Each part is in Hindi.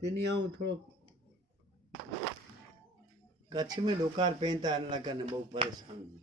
तेनी आऊं थोड़ो कच्छ में डोकार पहनता इन लाइ बहुत परेशान हूँ।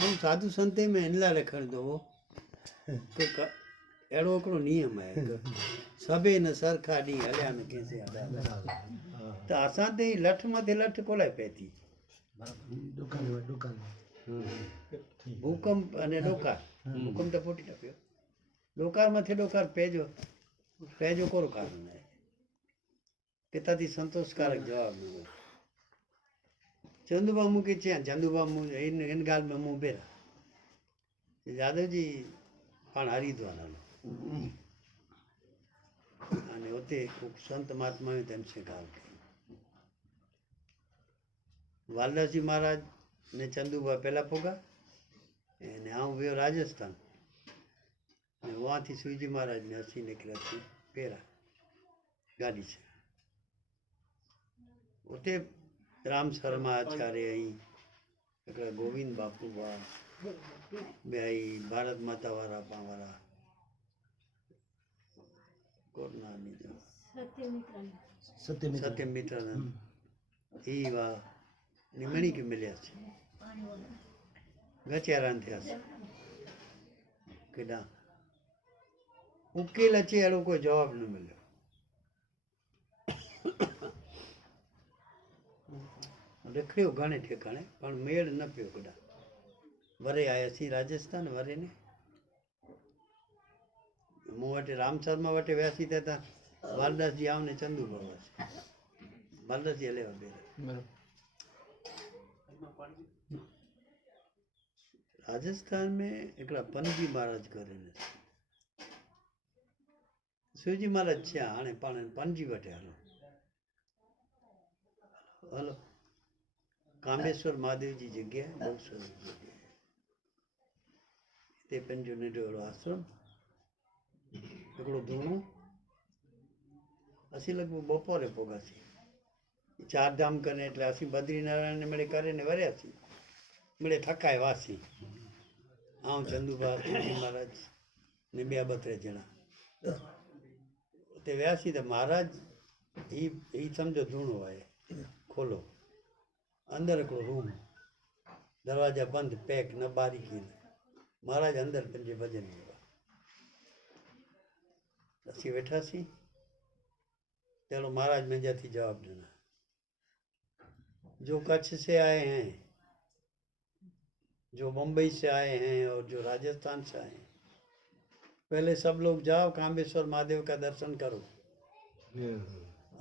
आऊं साधु संते में इन लाइ रखण दो अहिड़ो हिकिड़ो नियम आहे सभे न सरखा ॾींहुं हलिया न कंहिंसे त असां ते लठ मथे लठ कोलाए पए थी भूकंप अने डोकार भूकंप त पोटी न पियो डोकार मथे डोकार पंहिंजो कोरो कारण आहे पिताजी संतोषकारक जवाब न हुयो चंदूबा मूंखे चयां चंदूबा इन ॻाल्हि में मूं बेरा यादव जी पाण हरिद्वार हलो अने हुते संत महात्मा हुयूं तंहिं से ॻाल्हि कई वालदास जी महाराज ने चंदूबा पहला पोगा ऐं आऊं वियो राजस्थान ऐं उहा थी शिवजी महाराज ने असीं निकिरयासीं पहिरां गाॾी से उते राम शर्मा आचार्य ऐं हिकिड़ा गोविंद बापू हुआ ॿिया ई भारत माता वारा पाण वारा सत्यमित्रानंद ही हुआ निमणी खे मिलियासीं गचैरान थियासीं केॾां उकेल अचे अहिड़ो कोई जवाबु न मिलियो रखियो घणे ठिकाणे पण मेड़ न पियो केॾां वरे आयासीं राजस्थान वरे ने मूं वटि राम शर्मा वटि वियासीं त वालदास जी आऊं ने चंदूबा हुआसीं वालदास जी हलिया ॿेर राजस्थान में हिकिड़ा पनजी महाराज करे शिवजी महाराज चया हाणे पाण पनजी वटि हलो हलो कामेश्वर महादेव जी जॻह बहुत सुठी जॻह हिते पंहिंजो नंढो अहिड़ो आश्रम हिकिड़ो धूणो असीं लॻभॻि बपोरे पहुंगासीं चार धाम करे એટલે असीं बद्रीनारायण मिड़े करे ने वरियासीं मिड़े थकाए वासीं आऊं चंदूबा शिवजी महाराज ने ॿिया ॿ टे ॼणा उते वियासीं त महाराज ही सम्झो धूणो आहे खोलो अंदरि हिकिड़ो रूम दरवाजा बंदि पैक न ॿारी कीअं महाराज अंदरि पंहिंजे भॼन में हुआ असीं वेठासीं चलो महाराज मुंहिंजा थी जवाब ॾिना जो कच्छ से आए हैं जो मुंबई से आए हैं और जो राजस्थान से आए हैं पहले सब लोग जाओ कामेश्वर महादेव का दर्शन करो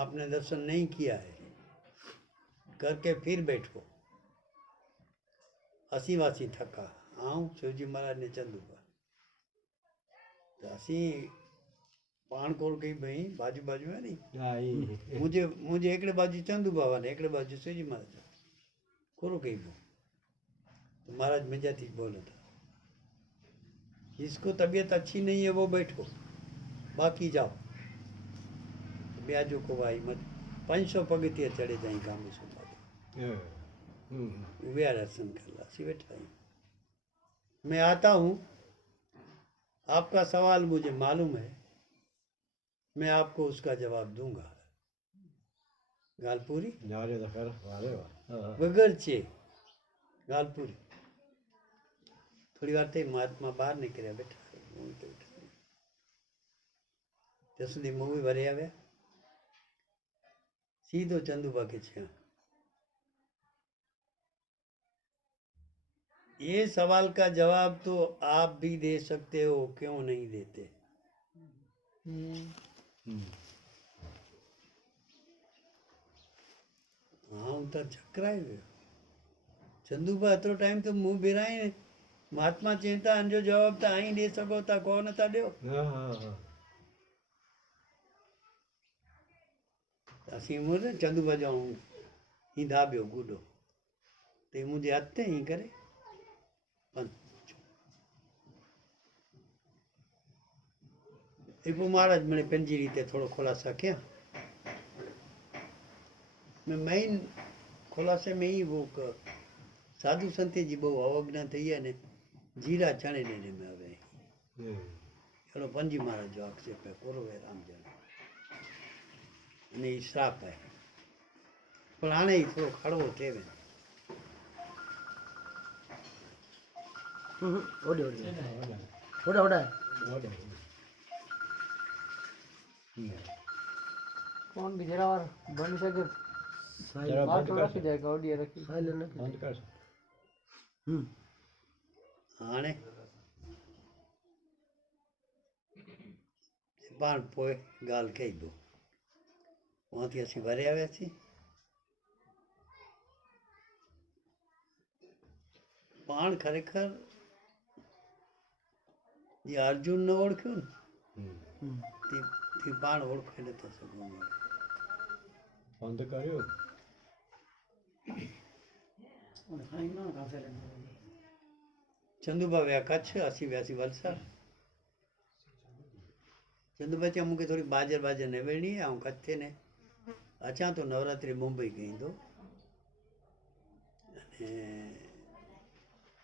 आपने दर्शन नहीं किया है करके फिर बैठो असीं वासी थका आऊं शिवजी महाराज ने चंदूबा तो असीं पाण कोल कई भई बाजू बाजू है नी मुझे हिकिड़े बाजू चंदूबा वाले हिकिड़े बाजू शिवजी महाराज कोरो कई पियो तो महाराज मुंहिंजा थी बोले था जिसको तबीयत अच्छी नहीं है वो बैठो बाकी जाओ ॿिया जो को भाई 500 पगथिया चढ़े जाई कामेश्वर महादेव वे दर्शन कर ला असीं बैठा आहियूं मैं आता हूँ आपका सवाल मुझे मालूम है मैं आपको उसका जवाब दूंगा ॻाल्हि पूरी बग़ैर चए ॻाल्हि पूरी थोड़ी वार ते महात्मा ॿाहिरि निकिरिया वेठा जसुदी मूं बि वरिया विया सीधो चंदूबा खे चयां ये सवाल का जवाब तो आप भी दे सकते हो क्यों नहीं देते हाँ त चकराए वियो चंदूबा एतिरो टाइम त मूं बीहाराई महात्मा चवनि था हिनजो जवाब त आहीं ॾेई सघो था कोन था ॾियो असीं मूं चंदूबा जो ही दाबियो गुॾो ते मुंहिंजे हथ ते हीअं करे पोइ महाराज मिड़े पंहिंजी रीते थोरो खुलासा कया मेन खुलासे में ही वो साधु संते जी बहु अवज्ञा थी है ने जीरा चणे ॾेने में આવે अहिड़ो पंजी महाराज जो आक्षेप आहे कोरो आहे रामजन अने ई श्राप आहे पण हाणे ई थोरो खड़ो थिए वञे ओॾे ओॾे ओॾे कौन भी जरावर बन सके बात तो रखी जाएगा ऑडियो रखी बंद कर हाणे पाण पोइ ॻाल्हि कई बि उहाँથી असीं वरे આવ્યાसीं पाण ખરેખર જે અર્જુન ન ઓળખ્યું ને તે પાણ ઓળખાઈ નતો શકવું बंद કર્યો ચંદુભા વ્યા કચ્છ અસી વ્યાસી વલસાડ ચંદુભા ચા મૂંखे थोरी बाजर बाजर न वेणी ऐं कच्छ ने अचां तो नवरात्रि मुंबई कईंदो अने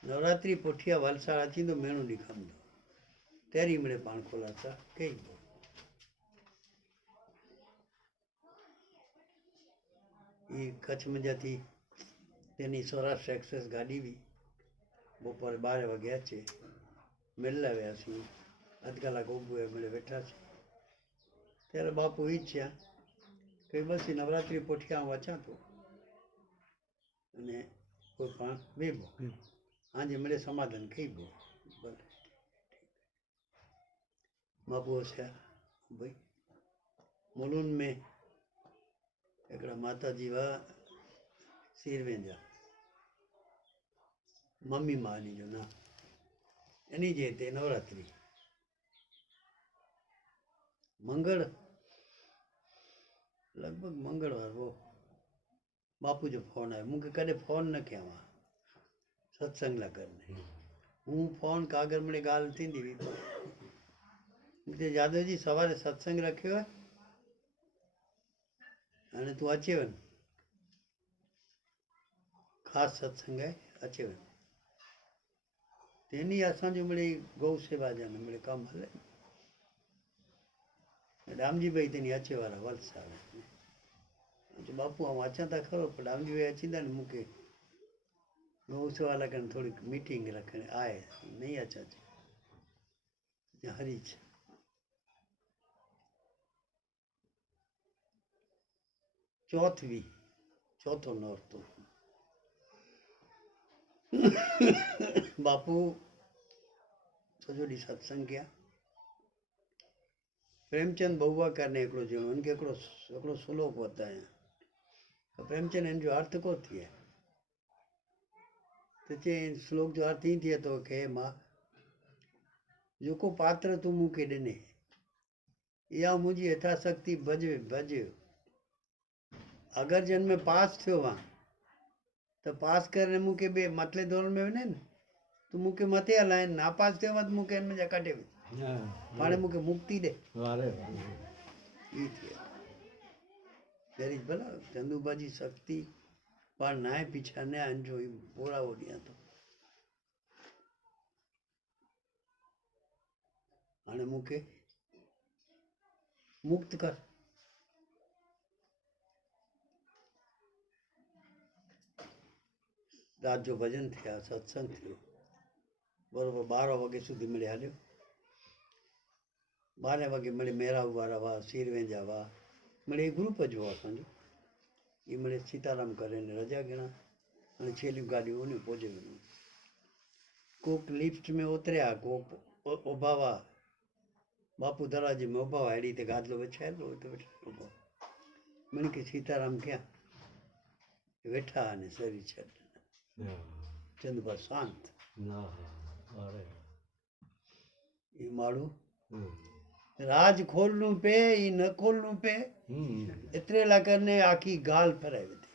नवरात्रि पुठिया वलसाड़ अचींदो मेणो ॾेखारींदो तेरी मिड़े पाण खुलासा कई ई कच्छ में थी તેની સૌરાષ્ટ્ર એક્સપ્રેસ ગાડી બી બપોરે 12 વાગે અચે મેળા વ્યાસી અધ કલાક ઊભું મળે બેઠા છે ત્યારે બાપુ ઈચ્છ્યા કે બસ એ નવરાત્રિ પોઠિયા હું અચાં તો અને કોઈ પણ વેબો આજે મળે સમાધાન કઈ બો ભલે બાપુ હસ્યા ભાઈ मुलुंड में हिकिड़ा माता जी हुआ सीरवें जा मम्मी मानी जो ना इन्हीं जे हिते नवरात्रि मंगल लगभग मंगलवार वो बापू जो फोन आयो मूंखे कॾहिं फोन न कया हुआ सत्संग लाइ करने हूँ फोन कागर में ॻाल्हि थींदी हुई मूंखे यादव जी सवारे सत्संग रखियो आहे हाणे तूं अची वञ ख़ासि सत्संग आहे अची वञ तेनी असांजो मिड़ई गौ सेवा जा न मिड़ई कमु हले डामजी भाई तेनी अचे वारा वलसाड़ बापू आउं अचां त खरो पर डामजी भाई अचींदा न मूंखे गौ सेवा लाइ करनि थोरी मीटिंग रखणी आहे नहीं अचां हरीच चौथवी चौथो नौरतो बापू सॼो ॾींहुं सत्संग कया प्रेमचंद बउआ करने हिकिड़ो चयो हुनखे हिकिड़ो श्लोक वतायां त प्रेमचंद हिन जो अर्थ को थिए त चई श्लोक जो अर्थ ईअं थिए थो की मां जेको पात्र तूं मूंखे ॾिने इहा मुंहिंजी यथाशक्ति भॼ अगरि जिन में पास थियो आहे त पास करे मूंखे ॿिए मथले दौर में वञे न तूं मूंखे मथे हलाए नापास थियो आहे त मूंखे हिन में जा कढे हाणे मूंखे मुक्ति ॾे ई थिए तेरी भला चंदूबा जी शक्ति पाण नाए पीछा न अंजो ई बोरा हो ॾियां थो हाणे मूंखे मुक्त कर रात जो भजन थिया सत्संग थियो बराबरि 12 वगे सुधी मिड़े हलियो 12 वगे मिड़े मेराऊ वारा हुआ सीरवें जा हुआ मिड़े ग्रुप जो हुआ असांजो ये मिड़े सीताराम करे ने रजा गिणा हाणे छेलियूं गाॾियूं उन पहुचे वञूं कोक लिफ्ट में उतरिया कोक उभावा बापू दरवाजे में उभावा अहिड़ी ते गादलो विछाइलो हुते वेठा मिण खे सीताराम कया वेठा ने सरी छॾ चंदुबा शांत ये माण्हू राज खोलणो पे ई न खोलणो पे एतिरे लाइ करने आखी ॻाल्हि फराए विधी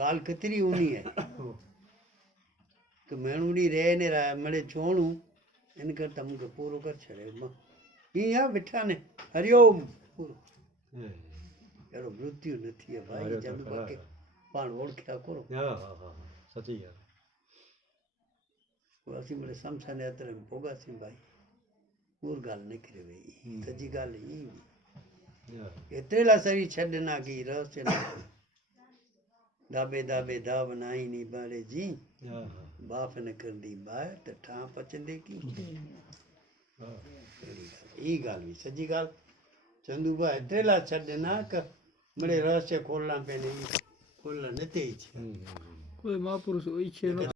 ॻाल्हि केतिरी ऊनी आहे कि मेणू ॾींहुं रहे ने मिड़े चवणो इन करे त मूंखे पूरो करे छॾियो मां हीअं आहे वेठा ने हरिओम पूरो अहिड़ो मृत्यु न थिए भाई चंदुबा खे पाण ओळख्या करो सची ॻाल्हि असीं बड़े समझाने अतर भोगासीं भाई उर ॻाल्हि निकिरे वई सॼी ॻाल्हि ई हुई एतिरे लाइ सरी छॾना की रहस्य न दाबे दाबे दाब नाई नी बाड़े जी बाफ न करदी ॿाहिरि त ठां पचंदे की ई ॻाल्हि हुई सॼी ॻाल्हि चंदूबा एतिरे लाइ छॾना क मिड़े रहस्य खोलना पवंदे खोलना न थिए कोई महापुरुष हुई छे